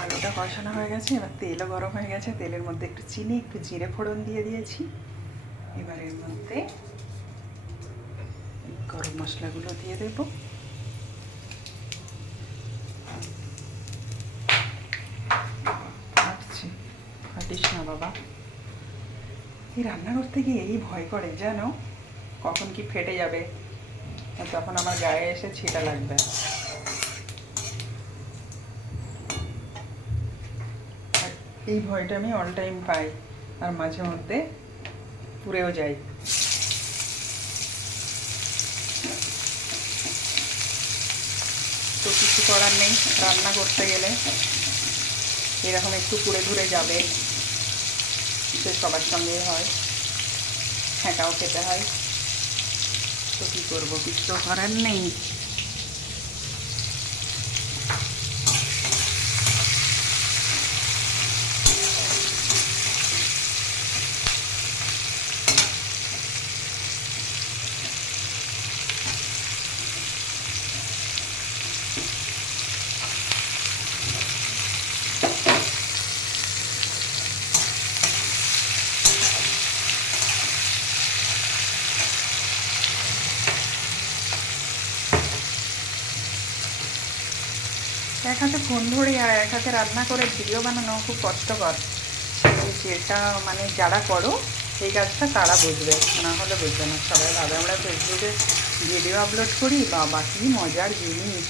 আলুটা কষানো হয়ে গেছে, এবার তেলও গরম হয়ে গেছে। তেলের মধ্যে একটু চিনি, একটু জিরে ফোড়ন দিয়ে দিয়েছি। এবার এর মধ্যে গরম মশলাগুলো দিয়ে দেব। ফাটিস না বাবা। এই রান্না করতে গিয়ে এই ভয় করে যেন কখন কি ফেটে যাবে, তখন আমার গায়ে এসে ছিটা লাগবে। আর এই ভয়টা আমি অল টাইম পাই, আর মাঝে মধ্যে পুড়েও যাই। তো কিছু করার নেই, রান্না করতে গেলে এরকম একটু পুড়ে ধুরে যাবে, সে সবার সঙ্গেই হয়, হ্যাঁটাও খেতে হয়। তো কী করবো, কিছু তো করার নেই। এক হাতে ফোন ধরে আর এক হাতে রান্না করে ভিডিও বানানো খুব কষ্টকর। যেটা মানে যারা করো এই কাজটা তারা বুঝবে, না হলে বুঝবে না। সবাই ভাবে আমরা ফেসবুকে ভিডিও আপলোড করি, বাবা কী মজার জিনিস,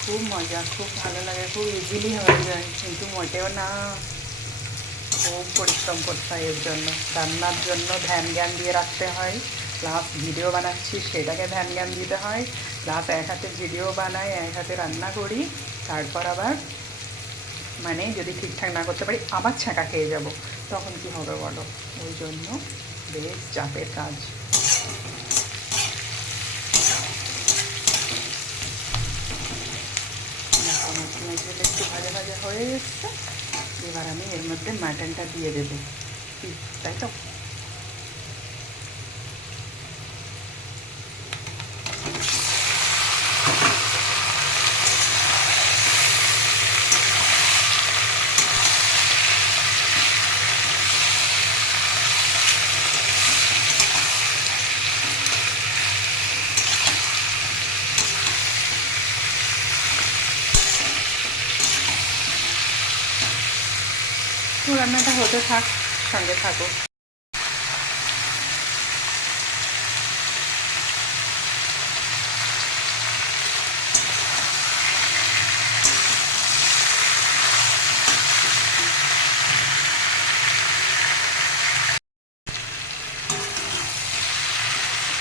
খুব মজা, খুব ভালো লাগে, খুব ইজিলি হয়ে যায়, কিন্তু মোটেও না। খুব পরিশ্রম করতে হয় এর জন্য, রান্নার জন্য ধ্যান জ্ঞান দিয়ে রাখতে হয়, প্লাস ভিডিও বানাচ্ছি সেটাকে ধ্যান জ্ঞান দিতে হয়, প্লাস এক হাতে ভিডিও বানাই, এক হাতে রান্না করি, তারপর আবার মানে যদি ঠিকঠাক না করতে পারি আবার ছ্যাঁকা খেয়ে যাব, তখন কি হবে বলো। ওই জন্য বেশ চাপের কাজ। একটু ভাজা ভাজা হয়ে এসছে, এবার আমি এর মধ্যে মাটনটা দিয়ে দেবো, তাই তো। তো রান্নাটা হতে থাক, সঙ্গে থাকো।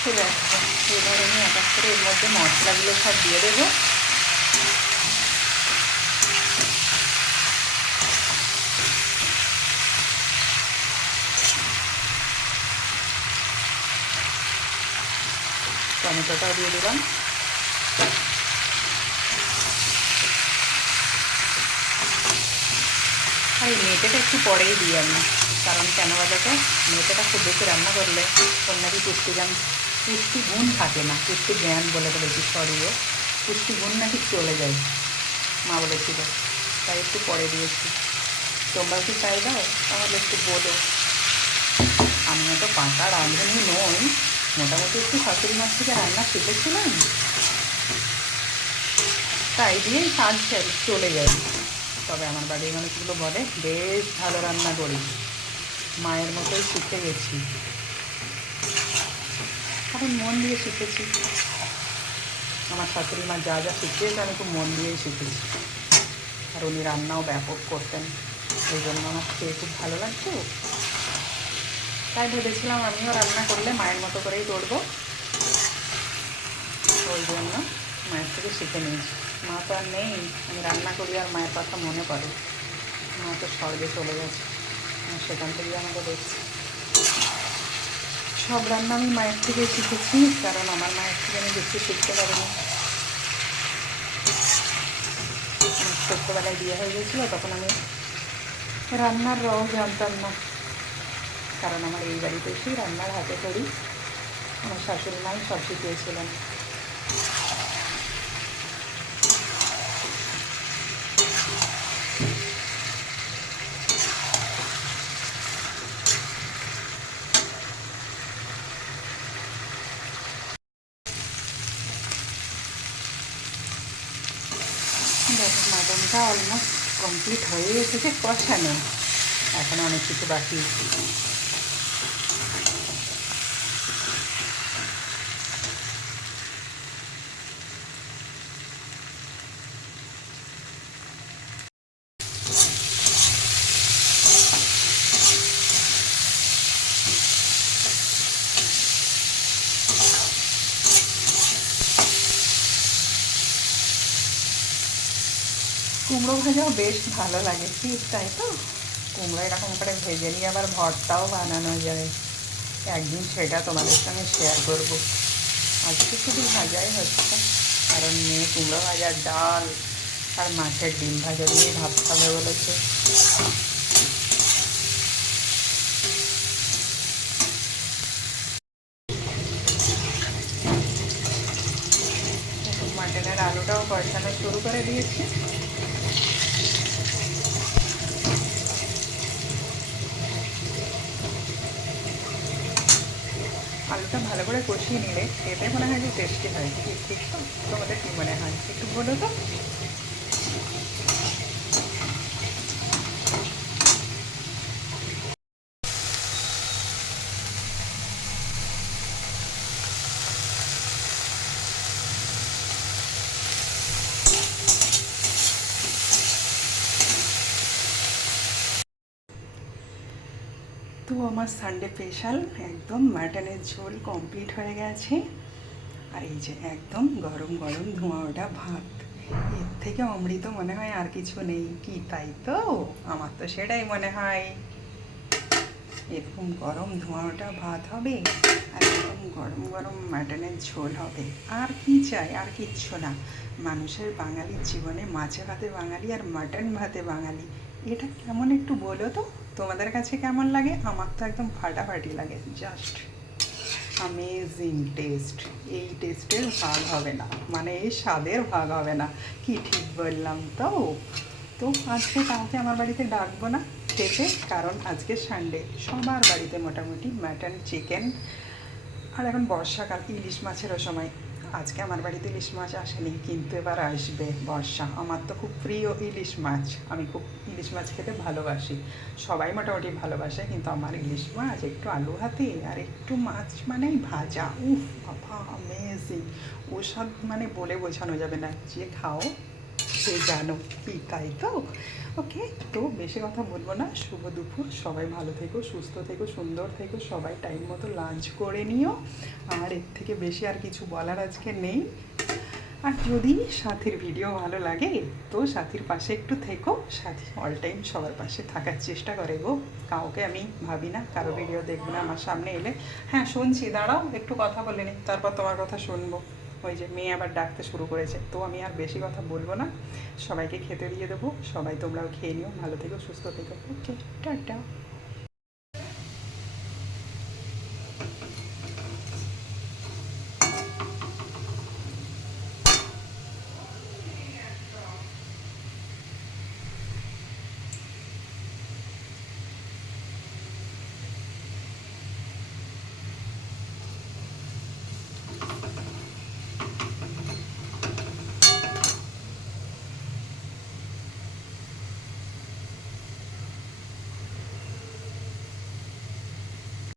ঠিক আছে, এবার আমি এক এক করে এর মধ্যে মশলাগুলো সব দিয়ে দেবো। টমেটোটাও দিয়ে দিলাম। আর এই মেটেটা একটু পরেই দিই আমি, কারণ কেন বলতো, মেটেটা খুব বেশি রান্না করলে ওর নাকি পুষ্টিগুণ থাকে না, পুষ্টি জ্ঞান বলে বলেছি, সরিও পুষ্টিগুণ নাকি চলে যায়, মা বলেছিল, তাই একটু পরে দিয়েছি। তোমরা কি চাই দাও তাহলে একটু বলো। আমিও তো পাকা রাঁধুনি নই, মোটামুটি একটু শাশুড়ি মাছ থেকে রান্না শিখেছিলাম, তাই দিয়েই কাজ চলে যায়। তবে আমার বাড়ির মানুষগুলো বলে বেশ ভালো রান্না করি, মায়ের মতোই শিখে গেছি, কারণ মন দিয়ে শিখেছি। আমার শাশুড়ি মা যা যা শিখিয়েছে আমি খুব মন দিয়েই শিখেছি, আর উনি রান্নাও ব্যাপক করতেন, সেই জন্য আমার খেয়ে খুব ভালো লাগতো। তাই ভেবেছিলাম আমিও রান্না করলে মায়ের মতো করেই করবো, ওই জন্য মায়ের থেকে শিখে নিয়েছি। মা তো আর নেই, আমি রান্না করি আর মায়ের কথা মনে পড়ে, মা তো স্বর্গে চলে গেছে, সেখান থেকেই আমাকে দেখছি। সব রান্না আমি মায়ের থেকে শিখেছি, কারণ আমার মায়ের থেকে আমি বেশি শিখতে পারিনি। ছোট্টবেলায় বিয়ে হয়ে গেছিলো, তখন আমি রান্নার রও জানতাম না, কারণ আমার এই বাড়িতে এসেই রান্নার হাতে করি, আমার শাশুড়ি মাই সব শিখিয়েছিলেন। দেখো মাটনটা অলমোস্ট কমপ্লিট হয়ে এসেছে কষানো, এখন অনেক কিছু বাকি। কুমড়ো ভাজাও বেশ ভালো লাগে, ঠিক তাই তো? কুমড়ো এরকম করে ভেজে নিয়ে আবার ভর্তাও বানানো যায়, একদিন সেটা তোমাদের সঙ্গে শেয়ার করবো। আজকে শুধু ভাজাই হচ্ছে, কারণ মেয়ে কুমড়ো ভাজা, ডাল আর মাছের ডিম ভাজা দিয়ে ভাত খাবে বলেছে। মাটনের আলুটাও কষানো শুরু করে দিয়েছি। আলুটা ভালো করে কষিয়ে নিলে খেতে মনে হয় যে টেস্টি হয়, ঠিক ঠিক তো? তোমাদের কী মনে হয় একটু বলো তো? তো আমার সানডে স্পেশাল একদম মাটনের ঝোল কমপ্লিট হয়ে গেছে, আর এই যে একদম গরম গরম ধোঁয়া ওঠা ভাত, এর থেকে অমৃত মনে হয় আর কিছু নেই, কি তাই তো? আমার তো সেটাই মনে হয়। এরকম গরম ধোঁয়া ওঠা ভাত হবে আর একদম গরম গরম মাটনের ঝোল হবে, আর কি চাই? আর কিচ্ছু না। মানুষের বাঙালির জীবনে মাছে ভাতে বাঙালি আর মাটন ভাতে বাঙালি, এটা কেমন একটু বলো তো? তোমাদের কাছে কেমন লাগে? আমার তো একদম ফাটাফাটি লাগে, জাস্ট অ্যামেজিং টেস্ট। এই টেস্টের ভাগ হবে না, মানে এই স্বাদের ভাগ হবে না, কি ঠিক বললাম তো? তো আজকে কাউকে আমার বাড়িতে ডাকবো না খেতে, কারণ আজকে সানডে, সবার বাড়িতে মোটামুটি মাটন, চিকেন। আর এখন বর্ষাকাল, ইলিশ মাছেরও সময়। আজকে আমার বাড়িতে ইলিশ মাছ আসেনি, কিন্তু এবার আসবে বর্ষা। আমার তো খুব প্রিয় ইলিশ মাছ, আমি খুব ইলিশ মাছ খেতে ভালোবাসি, সবাই মোটামুটি ভালোবাসে, কিন্তু আমার ইলিশ মাছ একটু আলু হাতে আর একটু মাছ মানেই ভাজা, উফ বাবা অ্যামেজিং। ও স্বাদ মানে বলে বোঝানো যাবে না, যে খাও সে জানো, কি তাই তো? ওকে, তো বেশি কথা বলবো না। শুভ দুপুর, সবাই ভালো থেকো, সুস্থ থেকো, সুন্দর থেকো, সবাই টাইম মতো লাঞ্চ করে নিও। আর এর থেকে বেশি আর কিছু বলার আজকে নেই। আর যদি সাথীর ভিডিও ভালো লাগে তো সাথীর পাশে একটু থেকো, সাথী অল টাইম সবার পাশে থাকার চেষ্টা করে গো। কাউকে আমি ভাবি না কারো ভিডিও দেখবে না আমার সামনে এলে। হ্যাঁ শুনছি, দাঁড়াও একটু কথা বলে নিই, তারপর তোমার কথা শুনবো। ওই যে মেয়ে আবার ডাকতে শুরু করেছে, তো আমি আর বেশি কথা বলবো না, সবাইকে খেতে দিয়ে দেবো। সবাই তোমরাও খেয়ে নিও, ভালো থেকো, সুস্থ থেকো। ওকে, টাটা।